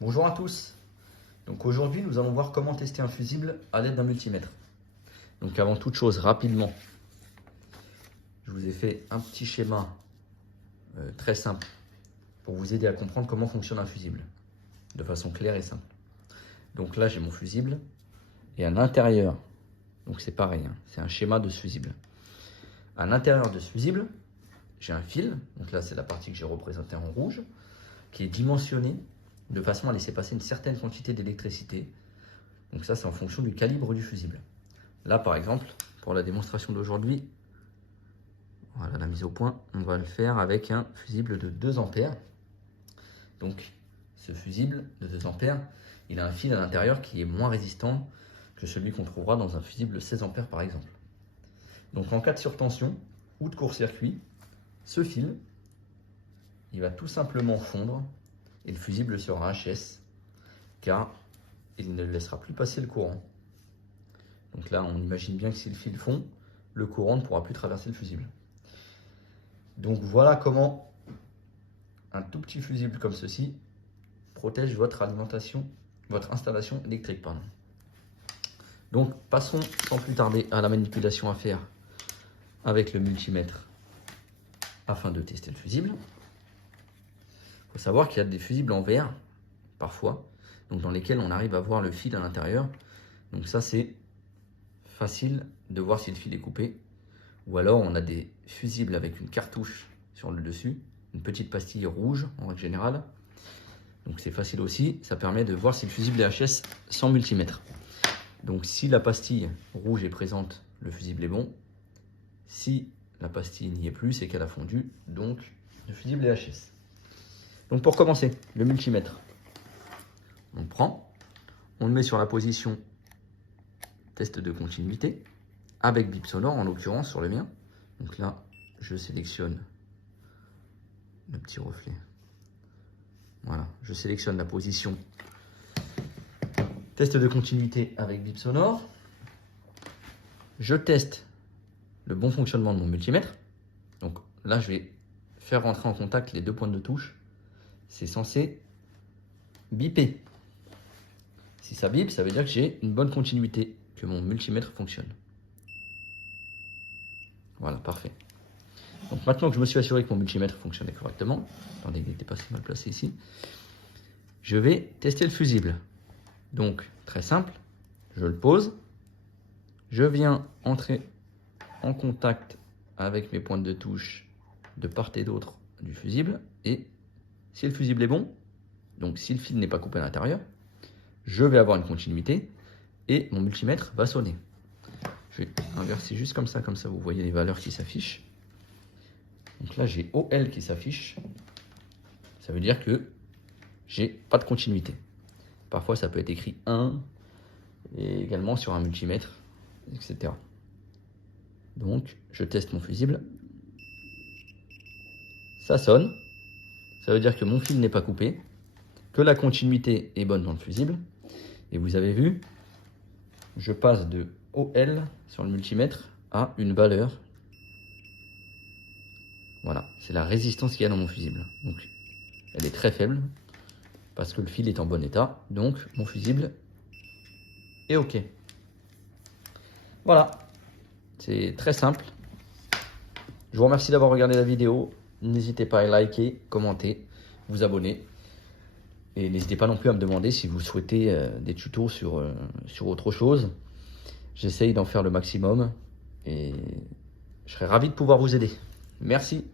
Bonjour à tous. Donc aujourd'hui, nous allons voir comment tester un fusible à l'aide d'un multimètre. Donc avant toute chose, rapidement, je vous ai fait un petit schéma très simple pour vous aider à comprendre comment fonctionne un fusible de façon claire et simple. Donc là, j'ai mon fusible et à l'intérieur, donc c'est pareil, hein, c'est un schéma de ce fusible. À l'intérieur de ce fusible, j'ai un fil, donc là c'est la partie que j'ai représentée en rouge, qui est dimensionnée de façon à laisser passer une certaine quantité d'électricité. Donc ça, c'est en fonction du calibre du fusible. Là, par exemple, pour la démonstration d'aujourd'hui, voilà la mise au point, on va le faire avec un fusible de 2 ampères. Donc, ce fusible de 2 ampères, il a un fil à l'intérieur qui est moins résistant que celui qu'on trouvera dans un fusible de 16 ampères, par exemple. Donc, en cas de surtension ou de court-circuit, ce fil, il va tout simplement fondre et le fusible sera HS, car il ne laissera plus passer le courant. Donc là, on imagine bien que si le fil fond, le courant ne pourra plus traverser le fusible. Donc voilà comment un tout petit fusible comme ceci protège votre alimentation, votre installation électrique. Donc passons sans plus tarder à la manipulation à faire avec le multimètre afin de tester le fusible. Il faut savoir qu'il y a des fusibles en verre, parfois, donc dans lesquels on arrive à voir le fil à l'intérieur. Donc ça, c'est facile de voir si le fil est coupé. Ou alors, on a des fusibles avec une cartouche sur le dessus, une petite pastille rouge en règle générale. Donc c'est facile aussi, ça permet de voir si le fusible est HS sans multimètre. Donc si la pastille rouge est présente, le fusible est bon. Si la pastille n'y est plus, c'est qu'elle a fondu, donc le fusible est HS. Donc pour commencer, le multimètre, on le prend, on le met sur la position test de continuité, avec bip sonore en l'occurrence sur le mien. Donc là, je sélectionne le petit reflet. Voilà, je sélectionne la position test de continuité avec bip sonore. Je teste le bon fonctionnement de mon multimètre. Donc là, je vais faire rentrer en contact les 2 pointes de touche. C'est censé biper. Si ça bip, ça veut dire que j'ai une bonne continuité, que mon multimètre fonctionne. Voilà, parfait. Donc maintenant que je me suis assuré que mon multimètre fonctionnait correctement, attendez, il n'était pas si mal placé ici, je vais tester le fusible. Donc, très simple, je le pose, je viens entrer en contact avec mes pointes de touche de part et d'autre du fusible, et si le fusible est bon, donc si le fil n'est pas coupé à l'intérieur, je vais avoir une continuité et mon multimètre va sonner. Je vais inverser juste comme ça vous voyez les valeurs qui s'affichent. Donc là j'ai OL qui s'affiche, ça veut dire que j'ai pas de continuité. Parfois ça peut être écrit 1 et également sur un multimètre, etc. Donc je teste mon fusible, ça sonne, ça veut dire que mon fil n'est pas coupé, que la continuité est bonne dans le fusible. Et vous avez vu, je passe de OL sur le multimètre à une valeur. Voilà, c'est la résistance qu'il y a dans mon fusible. Donc, elle est très faible parce que le fil est en bon état. Donc, mon fusible est OK. Voilà, c'est très simple. Je vous remercie d'avoir regardé la vidéo. N'hésitez pas à liker, commenter, vous abonner. Et n'hésitez pas non plus à me demander si vous souhaitez des tutos sur autre chose. J'essaye d'en faire le maximum et je serai ravi de pouvoir vous aider. Merci.